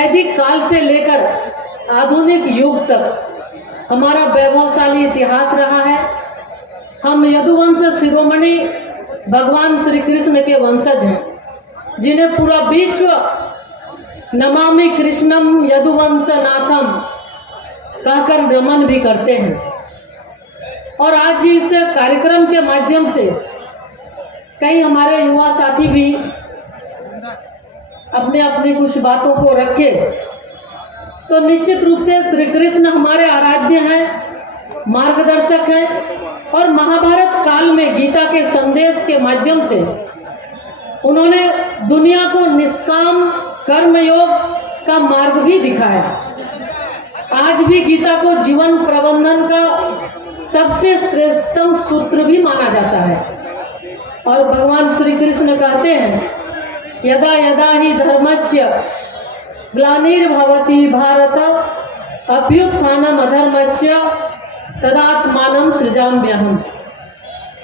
वैदिक काल से लेकर आधुनिक युग तक हमारा वैभवशाली इतिहास रहा है। हम यदुवंश शिरोमणि भगवान श्री कृष्ण के वंशज हैं, जिन्हें पूरा विश्व नमामि कृष्णम यदुवंश नाथम कहकर नमन भी करते हैं। और आज इस कार्यक्रम के माध्यम से कई हमारे युवा साथी भी अपने अपने कुछ बातों को रखे, तो निश्चित रूप से श्री कृष्ण हमारे आराध्य हैं, मार्गदर्शक हैं और महाभारत काल में गीता के संदेश के माध्यम से उन्होंने दुनिया को निष्काम कर्म योग का मार्ग भी दिखाया। आज भी गीता को जीवन प्रबंधन का सबसे श्रेष्ठतम सूत्र भी माना जाता है। और भगवान श्री कृष्ण कहते हैं, यदा यदा ही धर्मस्य ग्लानिर्भवति भारत अभ्युत्थानम अधर्मस्य तदात्मानं सृजाम्यहम्।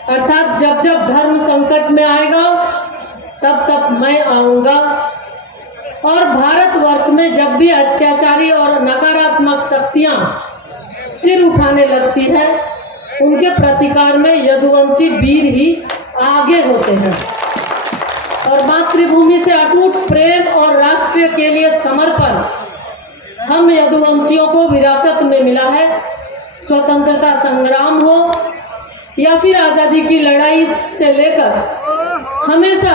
अर्थात जब जब धर्म संकट में आएगा तब तब मैं आऊंगा, और भारतवर्ष में जब भी अत्याचारी और नकारात्मक शक्तियां सिर उठाने लगती है, उनके प्रतिकार में यदुवंशी वीर ही आगे होते हैं। और मातृभूमि से अटूट प्रेम और राष्ट्र के लिए समर्पण हम यदुवंशियों को विरासत में मिला है। स्वतंत्रता संग्राम हो या फिर आजादी की लड़ाई से लेकर हमेशा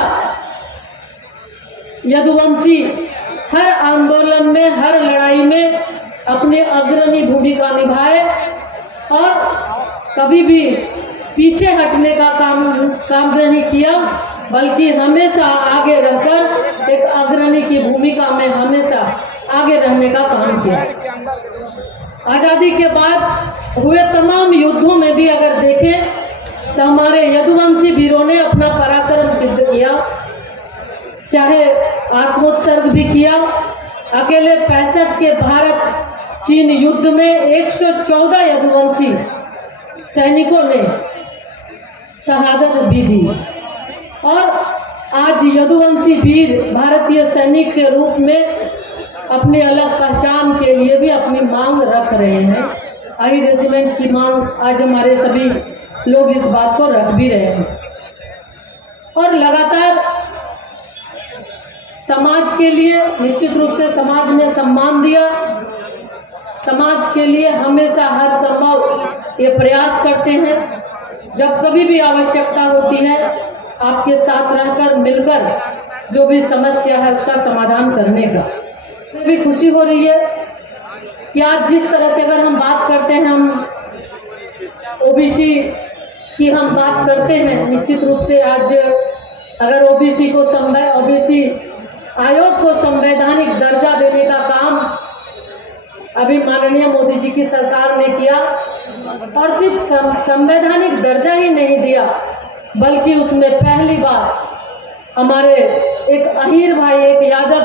यदुवंशी हर आंदोलन में, हर लड़ाई में अपनी अग्रणी भूमिका निभाए और कभी भी पीछे हटने का काम नहीं किया, बल्कि हमेशा आगे रहकर एक अग्रणी की भूमिका में हमेशा आगे रहने का काम किया। आजादी के बाद हुए तमाम युद्धों में भी अगर देखें तो हमारे यदुवंशी वीरों ने अपना पराक्रम सिद्ध किया, चाहे आत्मोत्सर्ग भी किया। अकेले 65 के भारत चीन युद्ध में 114 यदुवंशी सैनिकों ने शहादत भी दी। और आज यदुवंशी वीर भारतीय सैनिक के रूप में अपनी अलग पहचान के लिए भी अपनी मांग रख रहे हैं। आई रेजिमेंट की मांग आज हमारे सभी लोग इस बात को रख भी रहे हैं। और लगातार समाज के लिए निश्चित रूप से समाज ने सम्मान दिया। समाज के लिए हमेशा हर संभव ये प्रयास करते हैं, जब कभी भी आवश्यकता होती है आपके साथ रहकर मिलकर जो भी समस्या है उसका समाधान करने का। मुझे भी खुशी हो रही है कि आज जिस तरह से अगर हम बात करते हैं, हम ओबीसी की हम बात करते हैं, निश्चित रूप से आज अगर ओबीसी आयोग को संवैधानिक दर्जा देने का काम अभी माननीय मोदी जी की सरकार ने किया, और सिर्फ संवैधानिक दर्जा ही नहीं दिया बल्कि उसमें पहली बार हमारे एक अहीर भाई, एक यादव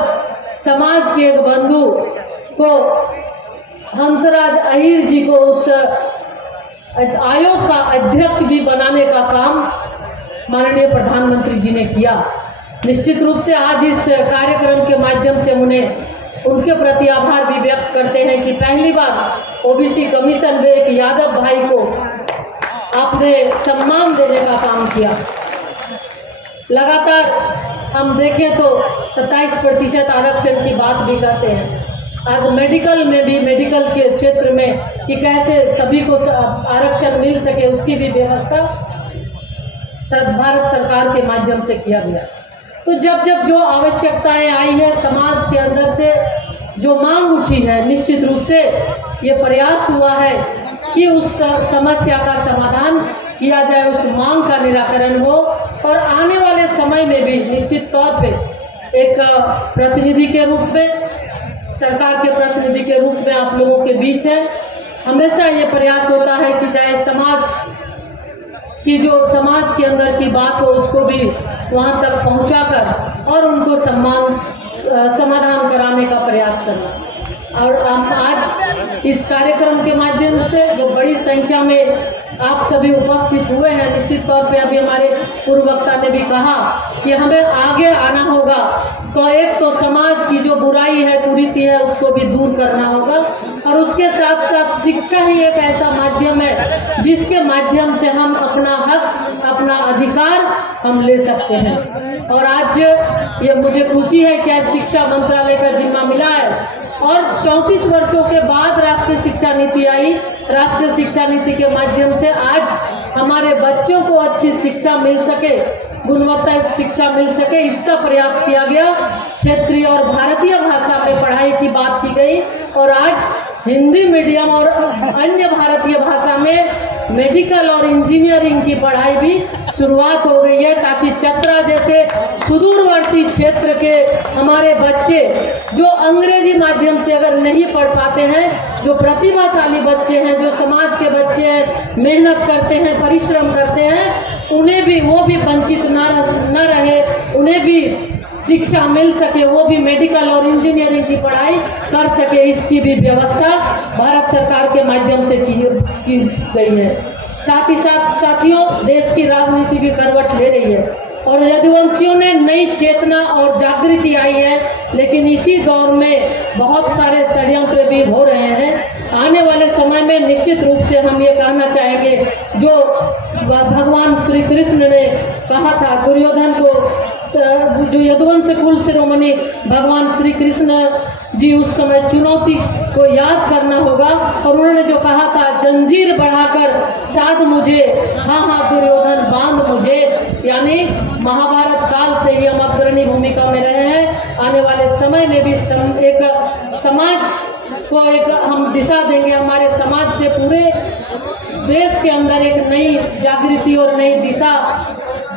समाज के एक बंधु को, हंसराज अहीर जी को उस आयोग का अध्यक्ष भी बनाने का काम माननीय प्रधानमंत्री जी ने किया। निश्चित रूप से आज इस कार्यक्रम के माध्यम से उनके प्रति आभार भी व्यक्त करते हैं कि पहली बार ओबीसी कमीशन में एक यादव भाई को आपने सम्मान देने का काम किया। लगातार हम देखें तो 27% आरक्षण की बात भी करते हैं। आज मेडिकल में भी, मेडिकल के क्षेत्र में कि कैसे सभी को आरक्षण मिल सके, उसकी भी व्यवस्था भारत सरकार के माध्यम से किया गया। तो जब जब जो आवश्यकताएं आई है, समाज के अंदर से जो मांग उठी है, निश्चित रूप से ये प्रयास हुआ है कि उस समस्या का समाधान किया जाए, उस मांग का निराकरण हो। और आने वाले समय में भी निश्चित तौर पे एक प्रतिनिधि के रूप में, सरकार के प्रतिनिधि के रूप में आप लोगों के बीच है। हमेशा ये प्रयास होता है कि चाहे समाज की जो समाज के अंदर की बात हो उसको भी वहाँ तक पहुँचाकर और उनको समाधान कराने का प्रयास करना। और हम आज इस कार्यक्रम के माध्यम से जो बड़ी संख्या में आप सभी उपस्थित हुए हैं, निश्चित तौर पे अभी हमारे पूर्व वक्ता ने भी कहा कि हमें आगे आना होगा तो एक तो समाज की जो बुराई है, कुरीति है, उसको भी दूर करना होगा। और उसके साथ साथ शिक्षा ही एक ऐसा माध्यम है जिसके माध्यम से हम अपना हक, अपना अधिकार हम ले सकते हैं। और आज ये मुझे खुशी है कि आज शिक्षा मंत्रालय का जिम्मा मिला है और 34 वर्षों के बाद राष्ट्रीय शिक्षा नीति आई। राष्ट्रीय शिक्षा नीति के माध्यम से आज हमारे बच्चों को अच्छी शिक्षा मिल सके, गुणवत्तायुक्त शिक्षा मिल सके, इसका प्रयास किया गया। क्षेत्रीय और भारतीय भाषा में पढ़ाई की बात की गई और आज हिंदी मीडियम और अन्य भारतीय भाषा में मेडिकल और इंजीनियरिंग की पढ़ाई भी शुरुआत हो गई है, ताकि चतरा जैसे सुदूरवर्ती क्षेत्र के हमारे बच्चे जो अंग्रेजी माध्यम से अगर नहीं पढ़ पाते हैं, जो प्रतिभाशाली बच्चे हैं, जो समाज के बच्चे हैं, मेहनत करते हैं, परिश्रम करते हैं, उन्हें भी वो भी वंचित न रहे, उन्हें भी शिक्षा मिल सके, वो भी मेडिकल और इंजीनियरिंग की पढ़ाई कर सके, इसकी भी व्यवस्था भारत सरकार के माध्यम से की गई है। साथ ही साथ साथियों, देश की राजनीति भी करवट ले रही है और यदुवंशियों ने नई चेतना और जागृति आई है, लेकिन इसी दौर में बहुत सारे षड्यंत्र भी हो रहे हैं। आने वाले समय में निश्चित रूप से हम ये कहना चाहेंगे, जो भगवान श्री कृष्ण ने कहा था दुर्योधन को, जो यदुवंश कुल शिरोमणि भगवान श्री कृष्ण जी उस समय चुनौती को याद करना होगा और उन्होंने जो कहा था, जंजीर बढ़ाकर साध मुझे, हाँ हाँ दुर्योधन बांध मुझे, यानी महाभारत काल से ही हम अग्रणी भूमिका में रहे हैं। आने वाले समय में भी एक समाज को एक हम दिशा देंगे, हमारे समाज से पूरे देश के अंदर एक नई जागृति और नई दिशा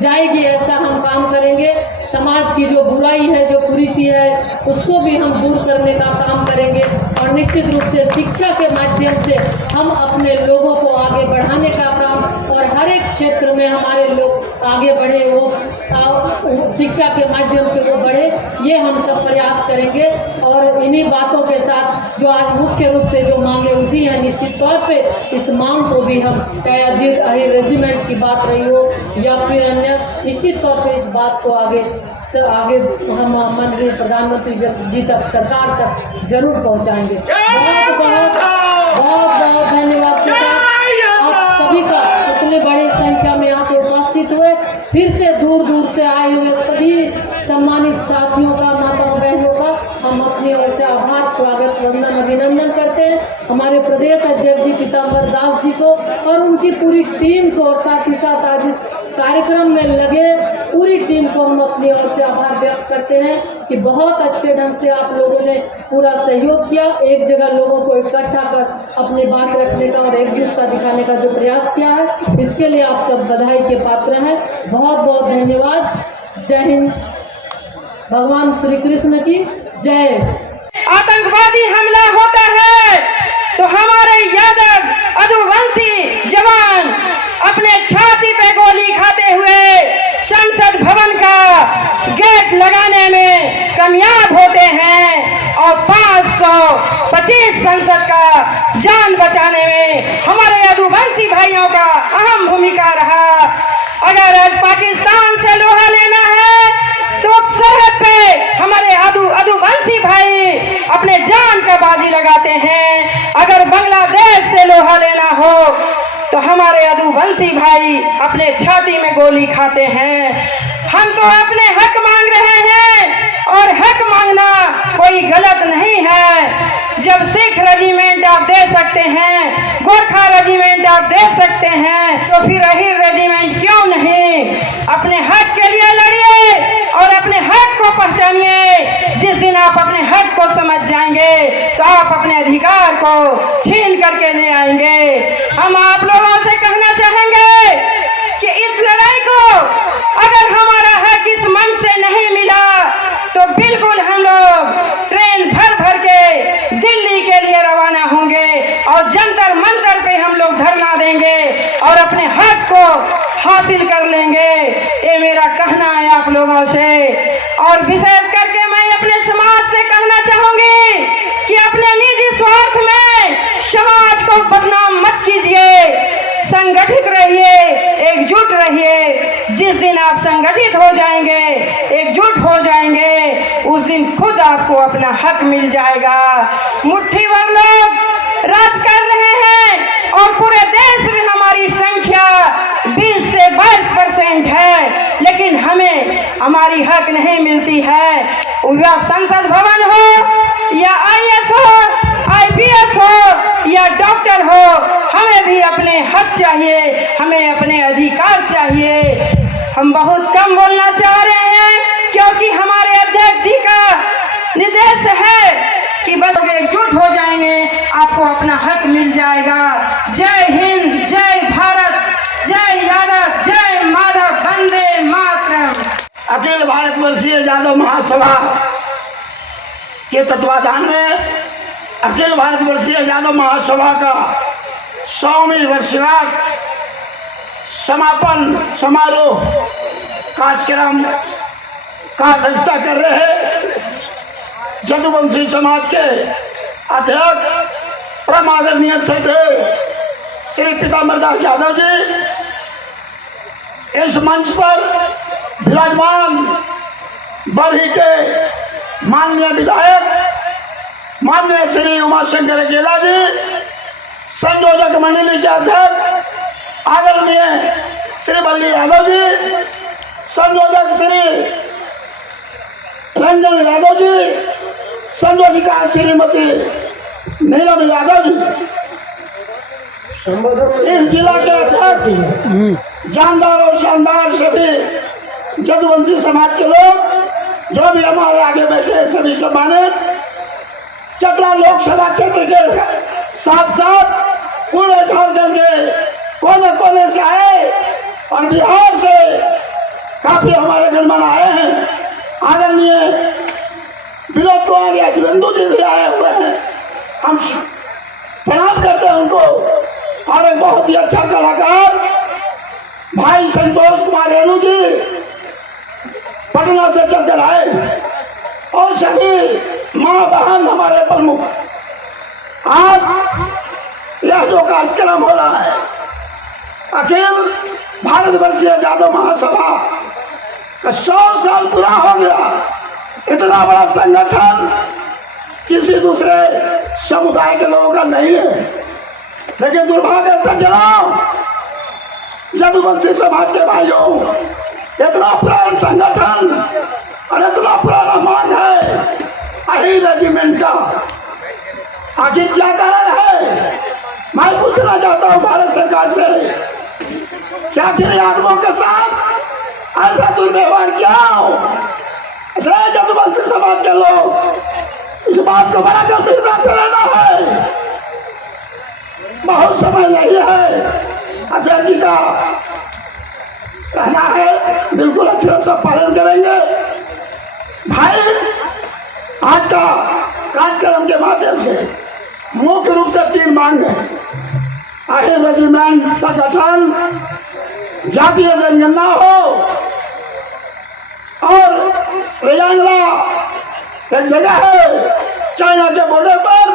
जाएगी, ऐसा हम काम करेंगे। समाज की जो बुराई है, जो कुरीति है, उसको भी हम दूर करने का काम करेंगे और निश्चित रूप से शिक्षा के माध्यम से हम अपने लोगों को आगे बढ़ाने का काम, और हर एक क्षेत्र में हमारे लोग आगे बढ़े, वो शिक्षा के माध्यम से वो बढ़े, ये हम सब प्रयास करेंगे। और इन्हीं बातों के साथ जो आज मुख्य रूप से जो मांगे उठी हैं, निश्चित तौर पे इस मांग को भी हम, चाहे अहिर रेजिमेंट की बात रही हो या फिर अन्य, निश्चित तौर पे इस बात को आगे हम माननीय प्रधानमंत्री जी तक, सरकार तक जरूर पहुंचाएंगे। बहुत बहुत धन्यवाद के साथ आप सभी का, उतने बड़ी संख्या में यहाँ पे उपस्थित हुए, फिर से दूर दूर से आए हुए सभी सम्मानित साथियों का, माताओं बहनों का हम अपनी ओर से आभार, स्वागत, वंदन, अभिनंदन करते हैं। हमारे प्रदेश अध्यक्ष जी पीताम्बर दास जी को और उनकी पूरी टीम को, और साथ ही साथ आज इस कार्यक्रम में लगे पूरी टीम को हम अपनी ओर से आभार व्यक्त करते हैं कि बहुत अच्छे ढंग से आप लोगों ने पूरा सहयोग किया, एक जगह लोगों को इकट्ठा कर अपनी बात रखने का और एकजुटता दिखाने का जो प्रयास किया है, इसके लिए आप सब बधाई के पात्र हैं। बहुत बहुत धन्यवाद। जय हिंद, भगवान श्री कृष्ण की जय। आतंकवादी हमला होता है तो हमारे यादव अदुवंशी जवान अपने छाती पे गोली खाते हुए संसद भवन का गेट लगाने में कामयाब होते हैं और 525 संसद का जान बचाने में हमारे अदुवंशी भाइयों का अहम भूमिका रहा। अगर आज पाकिस्तान से लोहा लेना है तो सरहद पे हमारे अदुवंशी भाई अपने जान का बाजी लगाते हैं। अगर बांग्लादेश से लोहा लेना हो तो हमारे अदुवंशी भाई अपने छाती में गोली खाते हैं। हम तो अपने हक मांग रहे हैं और हक मांगना कोई गलत नहीं है। जब सिख रेजिमेंट आप दे सकते हैं, गोरखा रेजिमेंट आप दे सकते हैं, तो फिर अहिर रेजिमेंट क्यों नहीं? अपने हक के लिए लड़िए और अपने हक को पहचानिए। जिस दिन आप अपने हक को समझ जाएंगे तो आप अपने अधिकार को छीन करके ले आएंगे। हम आप लोगों से कहना चाहेंगे कि इस लड़ाई को अगर हमारा हक इस मंच से नहीं मिला तो बिल्कुल हम लोग ट्रेन भर भर के दिल्ली के लिए रवाना होंगे और जंतर मंतर पे हम लोग धरना देंगे और अपने हक को हासिल कर लेंगे। ये मेरा कहना है आप लोगों से। और विशेष करके मैं अपने समाज से कहना चाहूंगी कि अपने निजी स्वार्थ में समाज को बदनाम मत कीजिए, संगठित रहिए, एकजुट रहिए। जिस दिन आप संगठित हो जाएंगे, एकजुट हो जाएंगे, उस दिन खुद आपको अपना हक मिल जाएगा। मुट्ठी भर लोग राज कर रहे हैं और पूरे देश में हमारी संख्या 20 से 22% है, लेकिन हमें हमारी हक नहीं मिलती है। वह संसद भवन हो या IAS हो, IPS हो या डॉक्टर हो, हमें भी अपने हक चाहिए, हमें अपने अधिकार चाहिए। हम बहुत कम बोलना चाह रहे हैं क्योंकि हमारे अध्यक्ष जी का निर्देश है कि बस एकजुट हो जाएंगे, आपको अपना हक मिल जाएगा। जय हिंद, जय भारत, जय यादव, जय माधव, वंदे मातरम। अखिल भारतवर्षीय यादव महासभा के तत्वाधान में अखिल भारतवर्षीय यादव महासभा का 100वीं वर्षगांठ समापन समारोह कार्यक्रम का अध्यक्षता कर रहे जदुवंशी समाज के अध्यक्ष परम आदरणीय श्री पीताम्बरदास यादव जी, इस मंच पर विराजमान बरही के माननीय विधायक माननीय श्री उमाशंकर अकेला जी, संयोजक मंडली के अध्यक्ष आदरणीय श्री बल्ली यादव जी, संयोजक श्री रंजन यादव जी, संयोजिका श्रीमती नीलम यादव जी, इस जिला के अध्यक्ष जानदार और शानदार सभी जदुवंशी समाज के लोग जो भी हमारे आगे बैठे हैं, सभी सम्मानित चतरा लोकसभा क्षेत्र के साथ साथ पूरे झारखंड के कोने कोने से आए और बिहार से काफी हमारे गणमान्य आए हैं। आदरणीय विनोद कुमार यादवेंदु जी भी आए हुए हैं, हम प्रणाम करते हैं उनको। और एक बहुत ही अच्छा कलाकार भाई संतोष कुमार रेणु जी पटना से चलकर आए और सभी माँ बहन हमारे प्रमुख। आज यह जो कार्यक्रम हो रहा है अखिल भारतवर्षीय यादव महासभा का 100 साल पूरा हो गया। इतना बड़ा संगठन किसी दूसरे समुदाय के लोगों का नहीं है, लेकिन दुर्भाग्य से जनाब जदुवंशी समाज के भाइयों, इतना पुराना संगठन और इतना पुराना मांग है अही रेजिमेंट का, आखिर क्या कारण है? मैं पूछना चाहता हूँ भारत सरकार से, क्या आखिर आदमों के साथ ऐसा दुर्व्यवहार क्या हो? इसलिए जदुवंशी समाज के लोग इस बात को बड़ा गंभीरता से लेना है। बहुत समय नहीं है, अध्यक्ष जी का कहना है बिल्कुल अच्छे से पालन करेंगे। भाई आज का कार्यक्रम के माध्यम से मुख्य रूप से 3 मांग है। अही रेजिमेंट का गठन, जातीय जनगणना हो और रेयांगला एक जगह है चाइना के बॉर्डर पर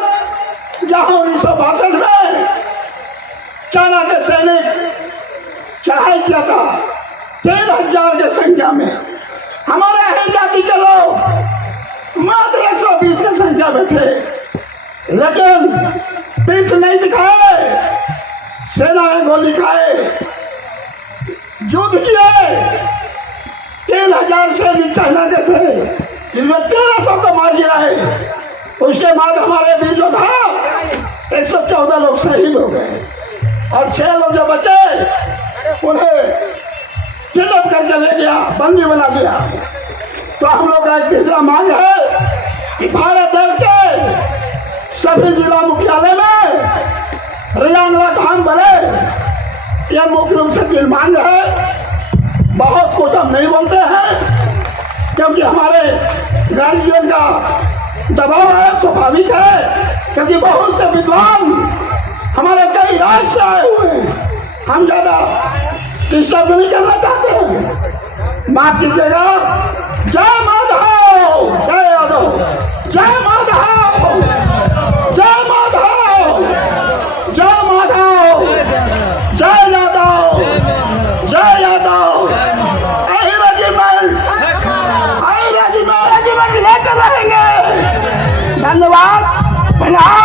जहां 1962 में चाइना के सैनिक चढ़ाई किया था 13,000 की संख्या में। हमारे अही जाति के लोग मात्र 120 की संख्या में थे, लेकिन पीठ नहीं दिखाए, सेना में गोली खाए, युद्ध किए। 3,000 सैनिक चाइना के थे, जिसमें 1300 को मार गिराए। उसके बाद हमारे वीर योद्धा 114 लोग शहीद हो गए और 6 लोग जो बचे उन्हें किडनैप करके ले गया, बंदी बना दिया। तो हम लोग का एक तीसरा मांग है कि भारत देश के सभी जिला मुख्यालय में रेयांगला धाम बने। यह मुख्य रूप से 3 मांग है। बहुत कुछ हम नहीं बोलते हैं क्योंकि हमारे गार्जियन का दबाव है, स्वाभाविक है, क्योंकि बहुत से विद्वान हमारे कई राज्य से आए हुए हैं। हम ज्यादा डिस्टर्ब नहीं करना चाहते हैं, माफ कीजिएगा। जय माधव, जय यादव, जय माधव, जय माधव, जय माधव, जय यादव, जय यादव। अही रेजिमेंट, अही रेजिमेंट, रेजिमेंट प्रणाम